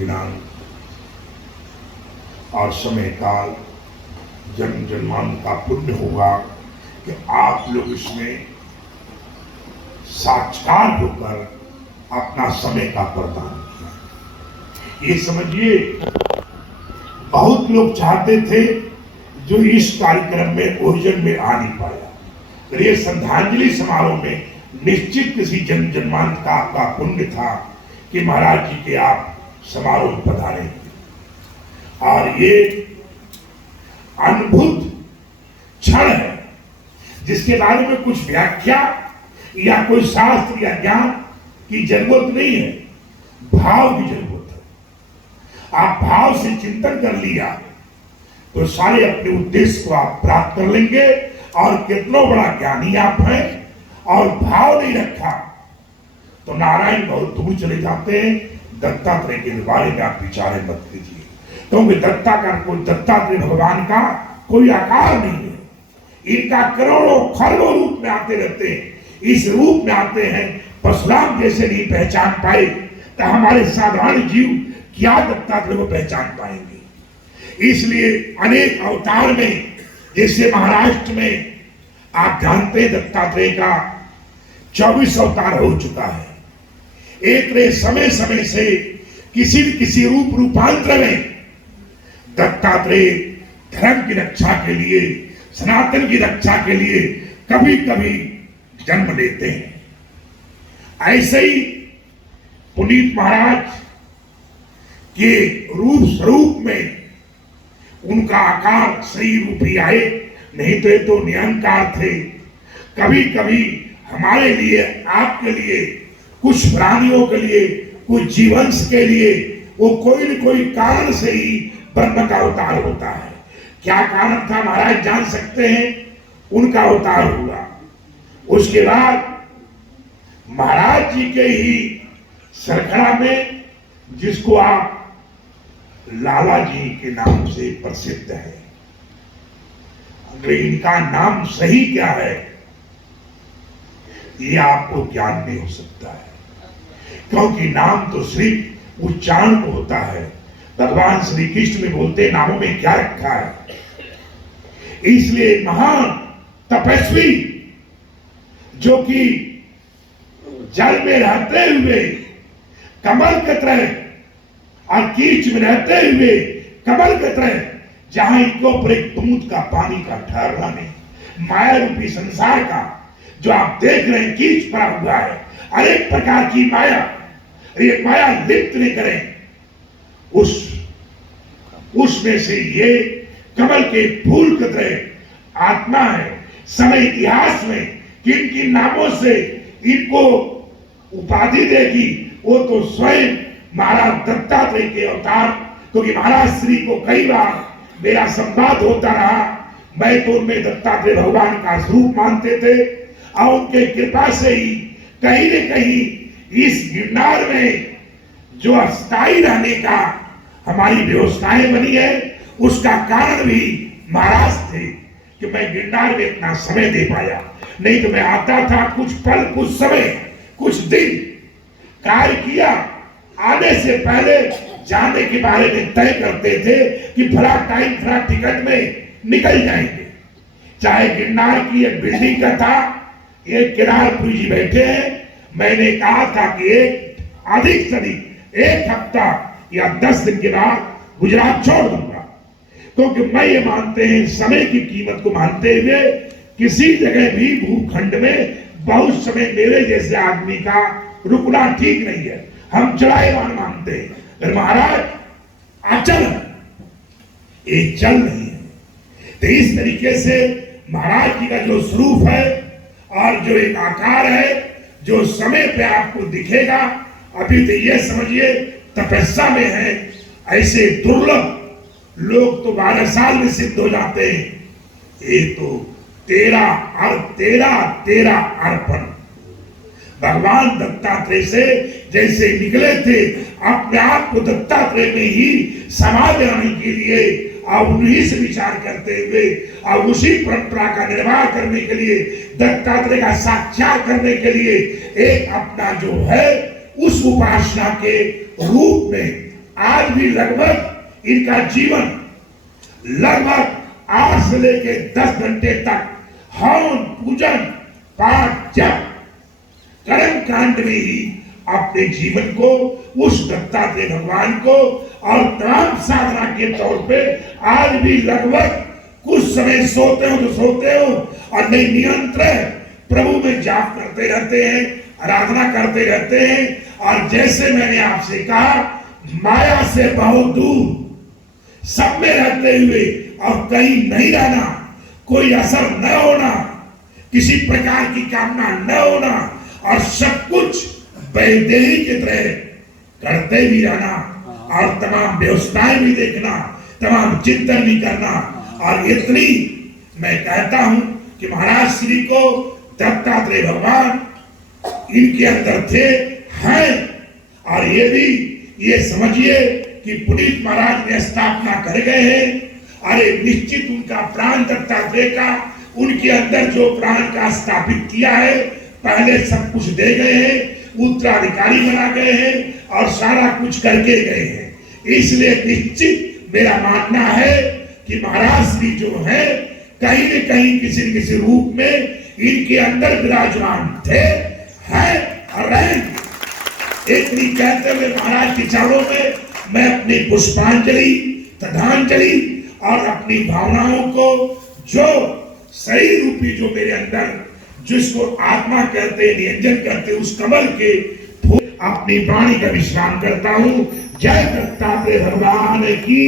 दिनांक और समय काल जन्म जन्मांत का पुण्य होगा कि आप लोग इसमें साक्षात होकर अपना समय का प्रदान किया। ये समझिए, बहुत लोग चाहते थे जो इस कार्यक्रम में ओरिजिन में आ नहीं पाया। तो ये श्रद्धांजलि समारोह में निश्चित किसी जन्म जन्मांत का आपका पुण्य था कि महाराज जी के आप समारोह में पधारे। और ये अद्भुत क्षण है जिसके बारे में कुछ व्याख्या या कोई शास्त्र या ज्ञान की जरूरत नहीं है, भाव की जरूरत है। आप भाव से चिंतन कर लिया तो सारे अपने उद्देश्य को आप प्राप्त कर लेंगे। और कितना बड़ा ज्ञानी आप हैं और भाव नहीं रखा तो नारायण बहुत दूर चले जाते हैं। दत्तात्रेय के बारे में आप विचारे मत कीजिए, क्योंकि दत्तात्रेय भगवान का कोई आकार नहीं है। इनका करोड़ों खरबों रूप में आते रहते हैं। इस रूप में आते हैं, परशुराम जैसे नहीं पहचान पाए तो हमारे साधारण जीव क्या दत्तात्रेय को पहचान पाएंगे। इसलिए अनेक अवतार में, जैसे महाराष्ट्र में आप जानते हैं दत्तात्रेय का 24 अवतार हो चुका है। एक समय समय से किसी न किसी रूपांतर में दत्तात्रेय धर्म की रक्षा के लिए, सनातन की रक्षा के लिए कभी कभी जन्म लेते हैं। ऐसे ही पुनीत महाराज के रूप स्वरूप में उनका आकार सही रूप ही आए, नहीं तो ये तो निरंकार थे। कभी कभी हमारे लिए, आपके लिए, कुछ प्राणियों के लिए, कुछ जीवंश के लिए वो कोई न कोई कारण से ही ब्रह्म का अवतार होता है। क्या कारण था महाराज जान सकते हैं। उनका अवतार हुआ, उसके बाद महाराज जी के ही सरखड़ा में, जिसको आप लाला जी के नाम से प्रसिद्ध है, अगर इनका नाम सही क्या है ये आपको ज्ञान नहीं हो सकता है, क्योंकि नाम तो सिर्फ उच्चारण को होता है। भगवान श्री कृष्ण में बोलते नामों में क्या रखा है। इसलिए महान तपस्वी जो कि जल में रहते हुए कमल के तरह और कीच में रहते हुए कमल के तरह, जहां इनको पर एक बूंद का पानी का ठहरना नहीं, माया रूपी संसार का जो आप देख रहे हैं कीच पड़ा हुआ है, अनेक प्रकार की माया, ये माया लिप्त नहीं करें उसमें से ये कमल के फूल की तरह आत्मा है। समय इतिहास में किन किन नामों से इनको उपाधि देगी वो तो स्वयं महाराज दत्तात्रेय के अवतार, क्योंकि महाराज श्री को कई बार मेरा संवाद होता रहा। मैं तो उनमें दत्तात्रेय भगवान का स्वरूप मानते थे और उनके कृपा से ही कहीं न कहीं इस गिरनार में जो अस्थायी रहने का हमारी व्यवस्थाएं बनी है, उसका कारण भी महाराज थे कि मैं गिरनार में इतना समय दे पाया। नहीं तो मैं आता था कुछ पल, कुछ समय, कुछ दिन कार्य किया, आने से पहले जाने के बारे में तय करते थे कि फला टाइम फला टिकट में निकल जाएंगे। चाहे गिरनार की एक बिल्डिंग का था, एक केदारपुरी जी बैठे हैं, मैंने कहा था कि एक अधिक से अधिक एक हफ्ता या 10 दिन के बाद गुजरात छोड़ दूंगा, क्योंकि मैं ये मानते हैं समय की कीमत को मानते हुए किसी जगह भी भूखंड में बहुत समय मेरे जैसे आदमी का रुकना ठीक नहीं है। हम चढ़ाईवान मानते हैं, फिर महाराज अचल ये चल नहीं है। तो इस तरीके से महाराज जी का जो स्वरूप है और जो एक आकार है जो समय पे आपको दिखेगा, अभी तो ये समझिए तपस्या में है। ऐसे दुर्लभ लोग तो 12 साल में सिद्ध हो जाते हैं। ये तो तेरा अर्पण भगवान दत्तात्रेय से जैसे निकले थे, अपने आप को दत्तात्रेय में ही समा देने के लिए और उन्हीं से विचार करते हुए और उसी परंपरा का निर्वाह करने के लिए, दत्तात्रेय का साक्षात करने के लिए एक अपना जो है उस उपासना के रूप में आज भी लगभग इनका जीवन लगभग 8 से लेके 10 घंटे तक हवन पूजन पाठ जप कर्म कांड में ही अपने जीवन को उस दत्तात्रेय भगवान को और तमाम साधना के तौर पे आज भी लगभग कुछ समय सोते हो तो सोते हो और नहीं नियंत्रण प्रभु में जाप करते रहते हैं, आराधना करते रहते हैं। और जैसे मैंने आपसे कहा, माया से बहुत दूर सब में रहते हुए और कहीं नहीं रहना, कोई असर न होना, किसी प्रकार की कामना न होना और सब कुछ वैदेही की तरह करते भी रहना और तमाम व्यवस्थाएं भी देखना, तमाम चिंतन भी करना। और इतनी मैं कहता हूं कि महाराज श्री को दत्तात्रेय भगवान इनके अंदर थे, हैं। और ये भी ये समझिए कि पुनीत महाराज ने स्थापना कर गए हैं। अरे निश्चित उनका प्राण दत्तात्रेय का उनके अंदर जो प्राण का स्थापित किया है, पहले सब कुछ दे गए हैं, उत्तराधिकारी बना गए हैं और सारा कुछ करके गए हैं। इसलिए निश्चित मेरा मानना है कि महाराज श्री जो है कहीं न कहीं किसी न किसी रूप में इनके अंदर विराजमान थे, हैं और रहेंगे। एक नहीं कहते हुए महाराज के चरणों में मैं अपनी पुष्पांजलि, श्रद्धांजलि और अपनी भावनाओं को जो सही रूपी जो मेरे अंदर जिसको आत्मा कहते हैं, नियंजन करते हैं, उस कमल के फूल अपनी वाणी का विश्राम करता हूं। जय दत्तात्रेय भगवान की।